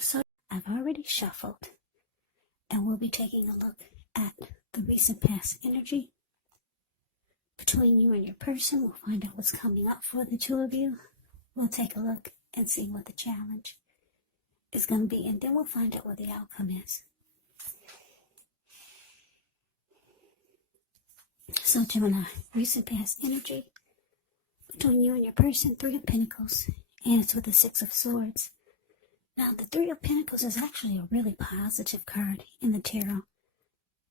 So I've already shuffled, and we'll be taking a look at the recent past energy between you and your person. We'll find out what's coming up for the two of you. We'll take a look and see what the challenge is going to be, and then we'll find out what the outcome is. So Gemini, recent past energy between you and your person, Three of Pentacles, and it's with the Six of Swords. Now, the Three of Pentacles is actually a really positive card in the tarot,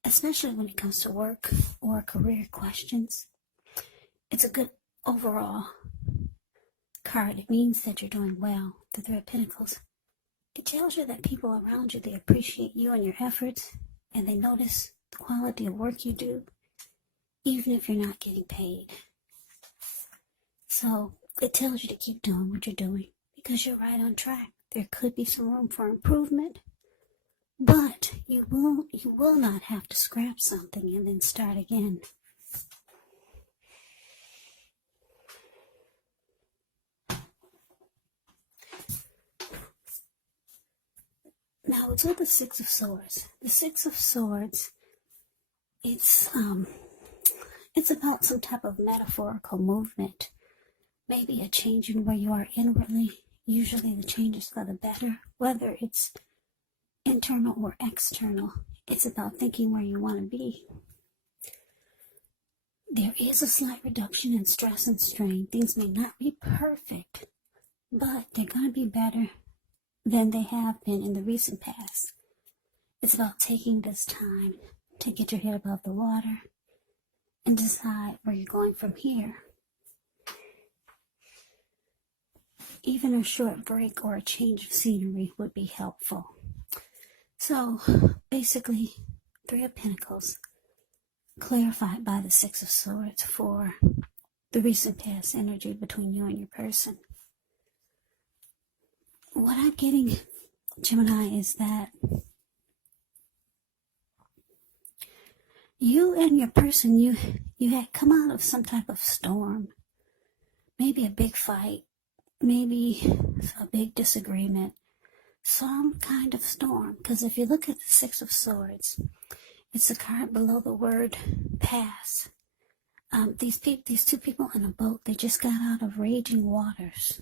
especially when it comes to work or career questions. It's a good overall card. It means that you're doing well. The Three of Pentacles, it tells you that people around you, they appreciate you and your efforts, and they notice the quality of work you do, even if you're not getting paid. So it tells you to keep doing what you're doing because you're right on track. There could be some room for improvement, but you will not have to scrap something and then start again. Now it's with the Six of Swords. The Six of Swords, it's about some type of metaphorical movement, maybe a change in where you are inwardly. Usually the change is for the better, whether it's internal or external. It's about thinking where you want to be. There is a slight reduction in stress and strain. Things may not be perfect, but they're going to be better than they have been in the recent past. It's about taking this time to get your head above the water and decide where you're going from here. Even a short break or a change of scenery would be helpful. So basically, Three of Pentacles clarified by the Six of Swords for the recent past energy between you and your person. What I'm getting, Gemini, is that you and your person, you had come out of some type of storm, maybe a big fight, maybe a big disagreement, some kind of storm. Because if you look at the Six of Swords, it's a card below the word pass. These two people in a boat, they just got out of raging waters.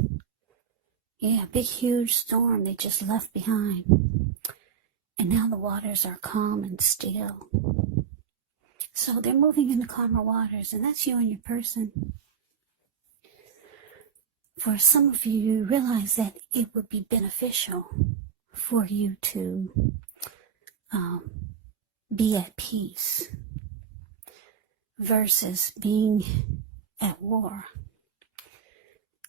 Yeah, big huge storm they just left behind. And now the waters are calm and still. So they're moving into calmer waters, and that's you and your person. For some of you, you realize that it would be beneficial for you to be at peace versus being at war.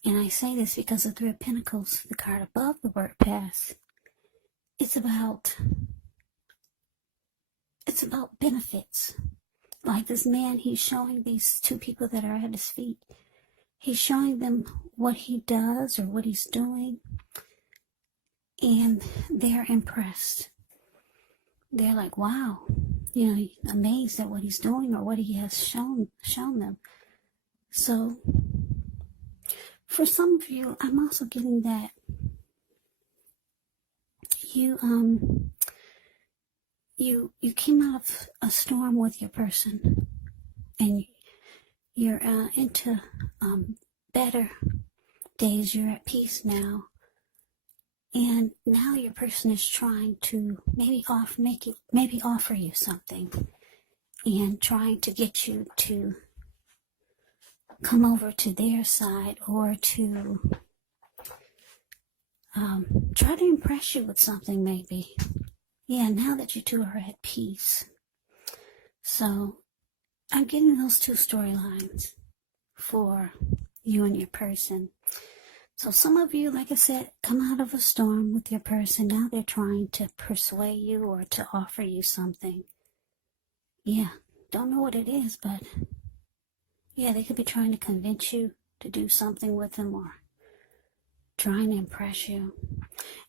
And I say this because the Three of Pentacles, the card above the word pass, it's about benefits. Like this man, he's showing these two people that are at his feet, he's showing them what he does or what he's doing, and they're impressed. They're like, wow, amazed at what he's doing or what he has shown them. So for some of you, I'm also getting that you came out of a storm with your person, and you're into better days. You're at peace now, and now your person is trying to maybe offer you something, and trying to get you to come over to their side, or to try to impress you with something maybe. Yeah, now that you two are at peace. So I'm getting those two storylines for you and your person. So some of you, like I said, come out of a storm with your person. Now they're trying to persuade you or to offer you something. Yeah, don't know what it is, but yeah, they could be trying to convince you to do something with them or trying to impress you.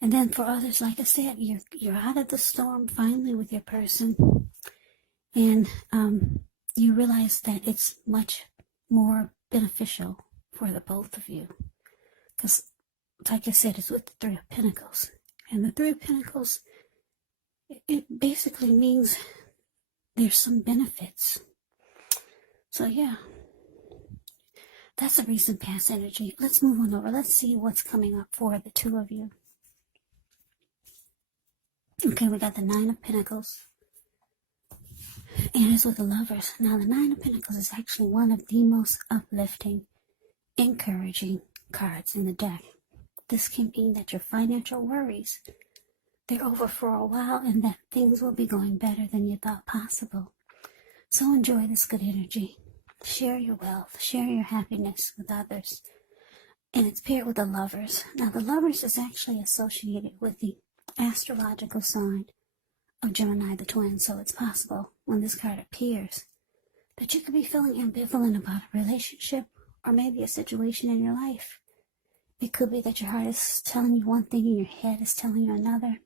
And then for others, like I said, you're out of the storm finally with your person, and you realize that it's much more beneficial for the both of you. Because, like I said, it's with the Three of Pentacles, And the Three of Pentacles, it basically means there's some benefits. So yeah, that's a recent past energy. Let's move on over. Let's see what's coming up for the two of you. Okay, we got the Nine of Pentacles. And it's with the Lovers. Now, the Nine of Pentacles is actually one of the most uplifting, encouraging cards in the deck. This can mean that your financial worries, they're over for a while, and that things will be going better than you thought possible. So enjoy this good energy. Share your wealth, share your happiness with others. And it's paired with the Lovers. Now, the Lovers is actually associated with the astrological sign of Gemini, the twin. So it's possible when this card appears that you could be feeling ambivalent about a relationship or maybe a situation in your life. It could be that your heart is telling you one thing and your head is telling you another.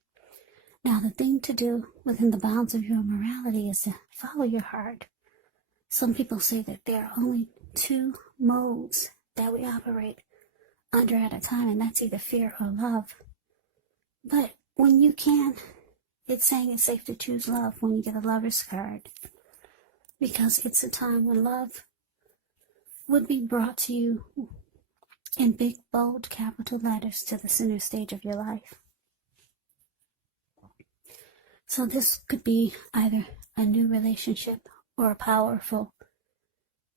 Now, the thing to do within the bounds of your morality is to follow your heart. Some people say that there are only two modes that we operate under at a time, and that's either fear or love. But when you can, it's saying it's safe to choose love when you get a Lover's card, because it's a time when love would be brought to you in big, bold, capital letters to the center stage of your life. So this could be either a new relationship or a powerful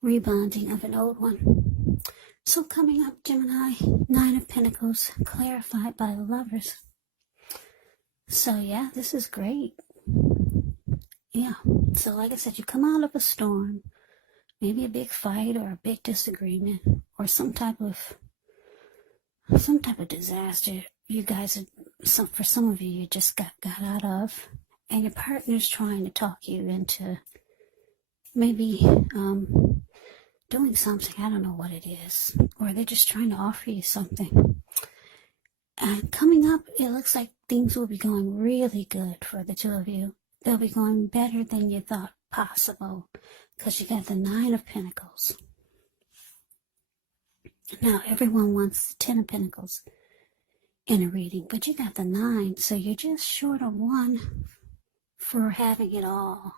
rebonding of an old one. So coming up, Gemini, Nine of Pentacles, clarified by the Lovers. So yeah, this is great. Yeah, so like I said, you come out of a storm, maybe a big fight or a big disagreement or some type of disaster you guys, for some of you just got out of, and your partner's trying to talk you into maybe doing something. I don't know what it is, or they're just trying to offer you something. And coming up, it looks like things will be going really good for the two of you. They'll be going better than you thought possible, because you got the Nine of Pentacles. Now, everyone wants the Ten of Pentacles in a reading, but you got the Nine, so you're just short of one for having it all.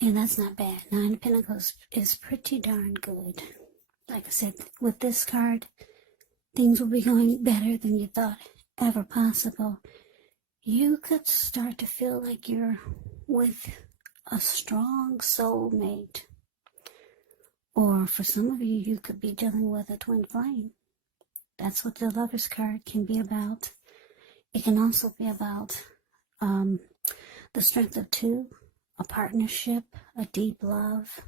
And that's not bad. Nine of Pentacles is pretty darn good. Like I said, with this card, things will be going better than you thought ever possible. You could start to feel like you're with a strong soulmate. Or for some of you, you could be dealing with a twin flame. That's what the Lover's card can be about. It can also be about the strength of two, a partnership, a deep love.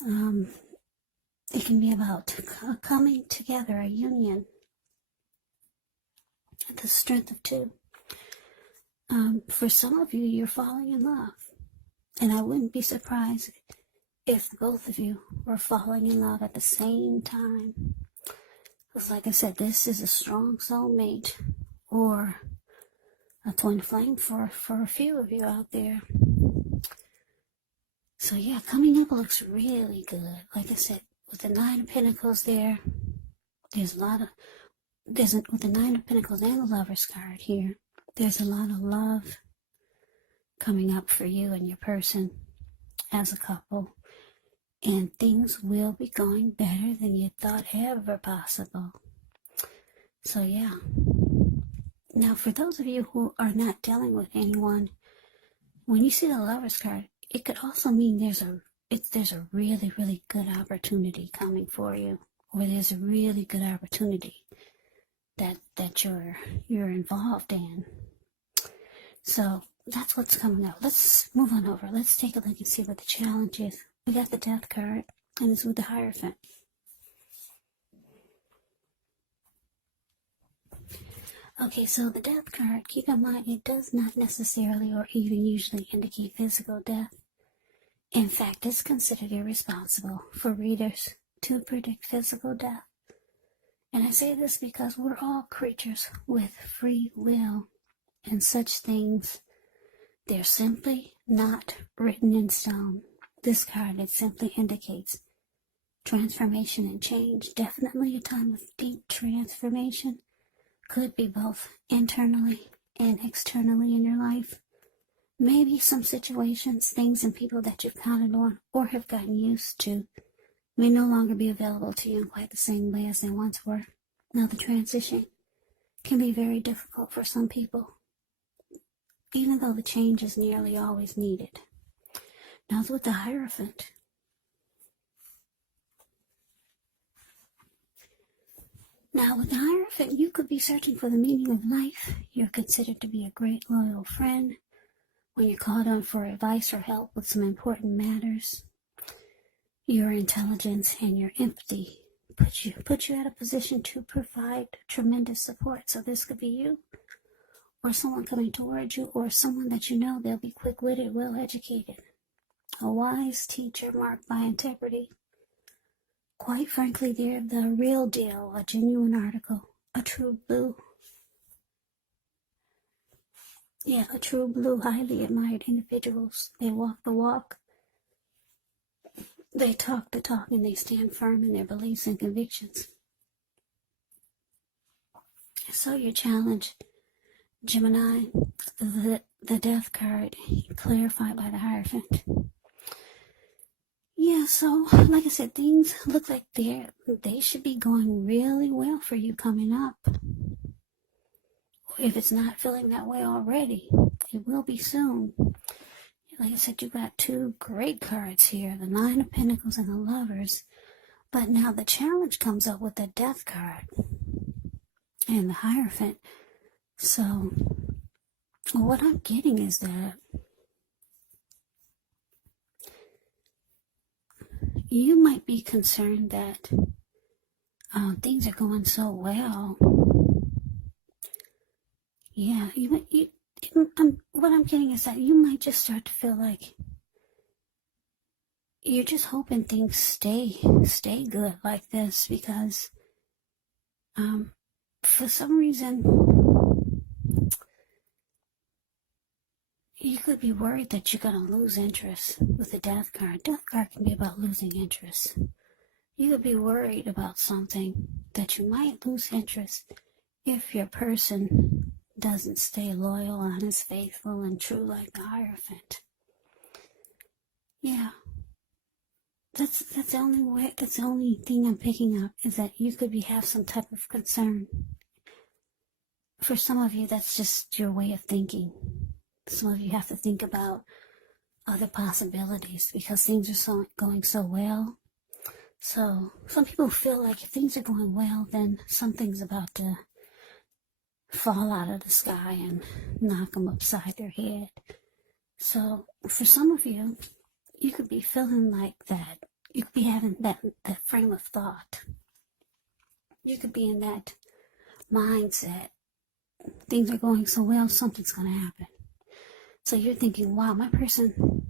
It can be about coming together, a union, the strength of two. For some of you, you're falling in love. And I wouldn't be surprised if both of you were falling in love at the same time. Because like I said, this is a strong soulmate or a twin flame for a few of you out there. So yeah, coming up looks really good. Like I said, with the Nine of Pentacles there's a lot of, with the Nine of Pentacles and the Lover's card here, there's a lot of love coming up for you and your person as a couple. And things will be going better than you thought ever possible. So yeah. Now for those of you who are not dealing with anyone, when you see the Lover's card, it could also mean there's a really, really good opportunity coming for you, or there's a really good opportunity that you're involved in. So that's what's coming up. Let's move on over. Let's take a look and see what the challenge is. We got the Death card, and it's with the Hierophant. Okay, so the Death card, keep in mind, it does not necessarily or even usually indicate physical death. In fact, it's considered irresponsible for readers to predict physical death. And I say this because we're all creatures with free will, and such things, they're simply not written in stone. This card, it simply indicates transformation and change. Definitely a time of deep transformation, could be both internally and externally in your life. Maybe some situations, things, and people that you've counted on or have gotten used to may no longer be available to you in quite the same way as they once were. Now, the transition can be very difficult for some people, even though the change is nearly always needed. Now, with the Hierophant, you could be searching for the meaning of life. You're considered to be a great loyal friend when you're called on for advice or help with some important matters. Your intelligence and your empathy put you at a position to provide tremendous support. So this could be you, or someone coming towards you, or someone that you know. They'll be quick-witted, well-educated, a wise teacher marked by integrity. Quite frankly, they're the real deal, a genuine article, a true blue. Yeah, a true blue, highly admired individuals. They walk the walk. They talk the talk, and they stand firm in their beliefs and convictions. So your challenge, Gemini, the death card, clarified by the Hierophant. Yeah, so like I said, things look like they should be going really well for you coming up. If it's not feeling that way already, it will be soon. Like I said, you got two great cards here, the Nine of Pentacles and the Lovers. But now the challenge comes up with the Death card and the Hierophant. So what I'm getting is that you might be concerned that things are going so well. Yeah, what I'm getting is that you might just start to feel like you're just hoping things stay good like this, because for some reason you could be worried that you're going to lose interest with the Death card. Death card can be about losing interest. You could be worried about something that you might lose interest if your person doesn't stay loyal, honest, faithful, and true like the Hierophant. Yeah. That's the only way. That's the only thing I'm picking up, is that you could have some type of concern. For some of you, that's just your way of thinking. Some of you have to think about other possibilities because things are going so well. So some people feel like if things are going well, then something's about to fall out of the sky and knock them upside their head. So for some of you, you could be feeling like that. You could be having that frame of thought. You could be in that mindset. Things are going so well, something's going to happen. So you're thinking, wow, my person.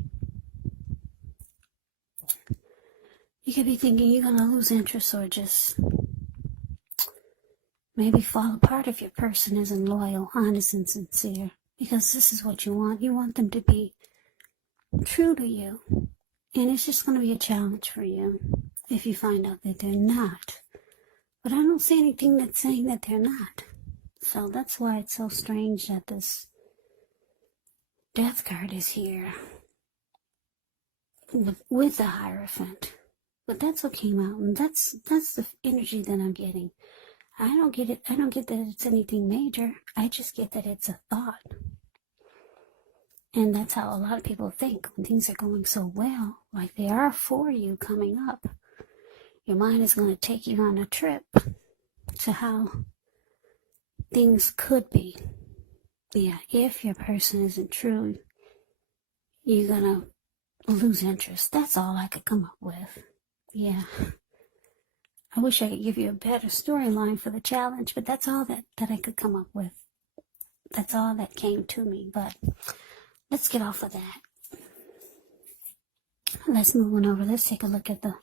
You could be thinking you're going to lose interest or just maybe fall apart if your person isn't loyal, honest, and sincere. Because this is what you want. You want them to be true to you. And it's just going to be a challenge for you if you find out that they're not. But I don't see anything that's saying that they're not. So that's why it's so strange that this Death card is here with the Hierophant. But that's what came out, and that's the energy that I'm getting. I don't get it. I don't get that it's anything major. I just get that it's a thought. And that's how a lot of people think when things are going so well, like they are for you coming up. Your mind is going to take you on a trip to how things could be. Yeah, if your person isn't true, you're going to lose interest. That's all I could come up with. Yeah. I wish I could give you a better storyline for the challenge, but that's all that I could come up with. That's all that came to me, but let's get off of that. Let's move on over. Let's take a look at the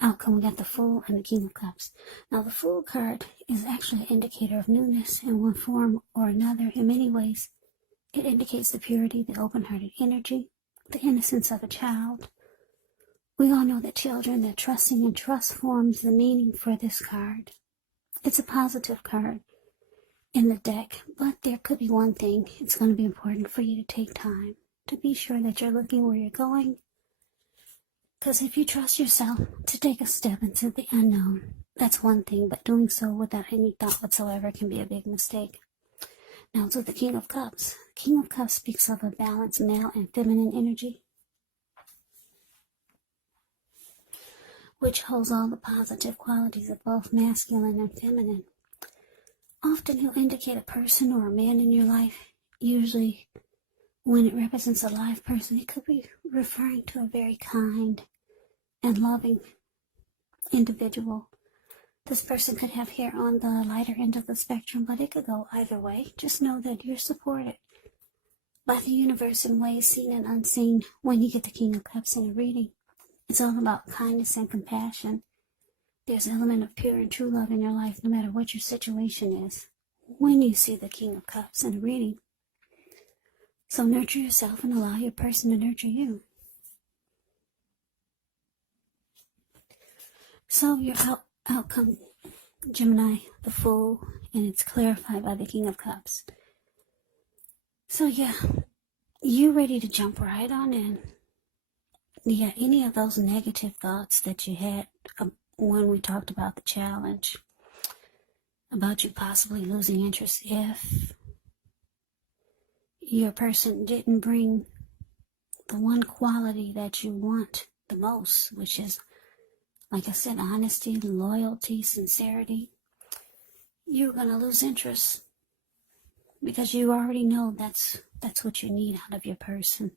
outcome. We got the Fool and the King of Cups. Now, the Fool card is actually an indicator of newness in one form or another. In many ways, it indicates the purity, the open-hearted energy, the innocence of a child. We all know that children, they're trusting, and trust forms the meaning for this card. It's a positive card. in the deck, but there could be one thing. It's going to be important for you to take time to be sure that you're looking where you're going. Because if you trust yourself to take a step into the unknown, that's one thing, but doing so without any thought whatsoever can be a big mistake. Now, to the King of Cups. The King of Cups speaks of a balanced male and feminine energy, which holds all the positive qualities of both masculine and feminine. Often he'll indicate a person or a man in your life. Usually when it represents a live person, it could be referring to a very kind and loving individual. This person could have hair on the lighter end of the spectrum, but it could go either way. Just know that you're supported by the universe in ways seen and unseen when you get the King of Cups in a reading. It's all about kindness and compassion. There's an element of pure and true love in your life, no matter what your situation is, when you see the King of Cups in a reading. So nurture yourself and allow your person to nurture you. So your outcome, Gemini, the Fool, and it's clarified by the King of Cups. So yeah, you ready to jump right on in. Yeah, any of those negative thoughts that you had when we talked about the challenge, about you possibly losing interest if your person didn't bring the one quality that you want the most, which is, like I said, honesty, loyalty, sincerity, you're going to lose interest because you already know that's what you need out of your person.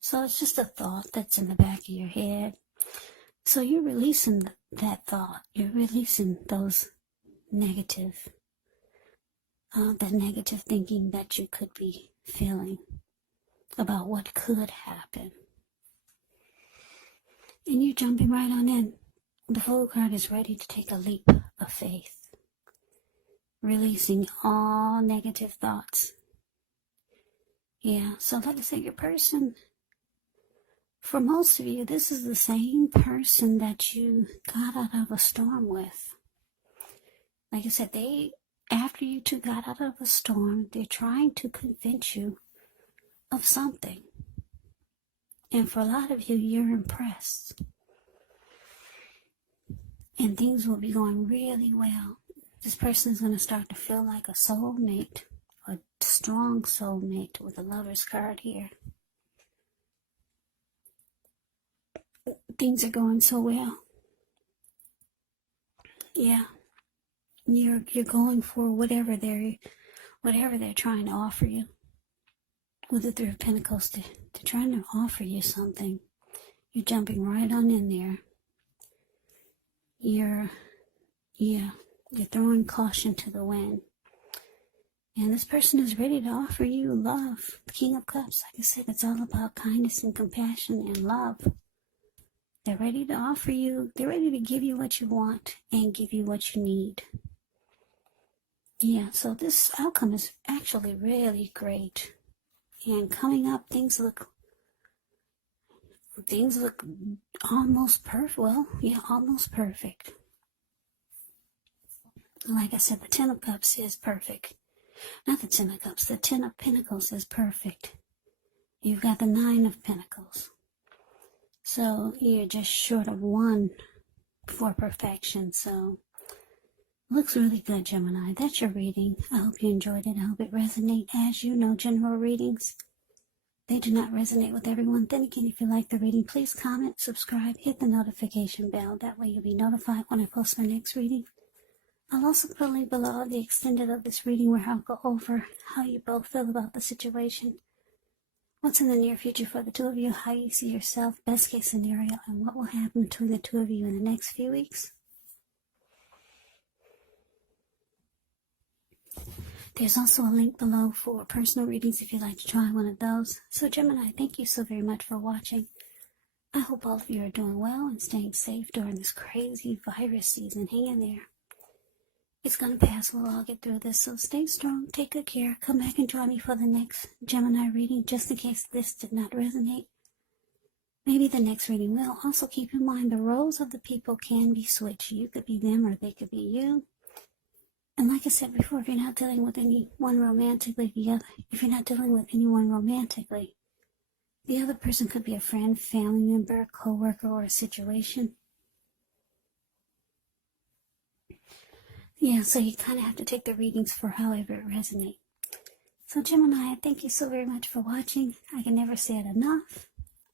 So it's just a thought that's in the back of your head. So you're releasing that thought. You're releasing those negative, that negative thinking that you could be feeling about what could happen. And you're jumping right on in. The Fool card is ready to take a leap of faith, releasing all negative thoughts. Yeah, so like I said, your person, for most of you, this is the same person that you got out of a storm with. Like I said, after you two got out of a storm, they're trying to convince you of something. And for a lot of you, you're impressed. And things will be going really well. This person is going to start to feel like a soulmate, a strong soulmate with a Lover's card here. Things are going so well. Yeah. You're going for whatever they're trying to offer you. With the Three of Pentacles, they're trying to offer you something. You're jumping right on in there. You're throwing caution to the wind. And this person is ready to offer you love. The King of Cups, like I said, it's all about kindness and compassion and love. They're ready to offer you, they're ready to give you what you want and give you what you need. Yeah, so this outcome is actually really great. And coming up, things look almost perfect. Well, yeah, almost perfect. Like I said, the Ten of Cups is perfect. Not the Ten of Cups, the Ten of Pentacles is perfect. You've got the Nine of Pentacles. So you're just short of one for perfection. So looks really good, Gemini. That's your reading. I hope you enjoyed it. I hope it resonated. As you know, general readings, they do not resonate with everyone. Then again, if you like the reading, please comment, subscribe, hit the notification bell. That way you'll be notified when I post my next reading. I'll also put a link below of the extended of this reading where I'll go over how you both feel about the situation. What's in the near future for the two of you, how you see yourself, best case scenario, and what will happen between the two of you in the next few weeks. There's also a link below for personal readings if you'd like to try one of those. So Gemini, thank you so very much for watching. I hope all of you are doing well and staying safe during this crazy virus season. Hang in there. It's going to pass. We'll all get through this. So stay strong. Take good care. Come back and join me for the next Gemini reading, just in case this did not resonate. Maybe the next reading will. Also keep in mind the roles of the people can be switched. You could be them or they could be you. And like I said before, if you're not dealing with anyone romantically, if you're not dealing with anyone romantically, the other person could be a friend, family member, co-worker, or a situation. Yeah, so you kind of have to take the readings for however it resonates. So Gemini, thank you so very much for watching. I can never say it enough.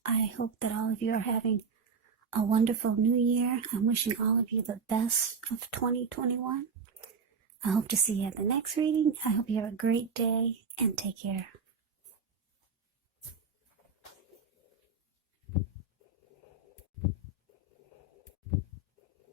I hope that all of you are having a wonderful new year. I'm wishing all of you the best of 2021. I hope to see you at the next reading. I hope you have a great day and take care.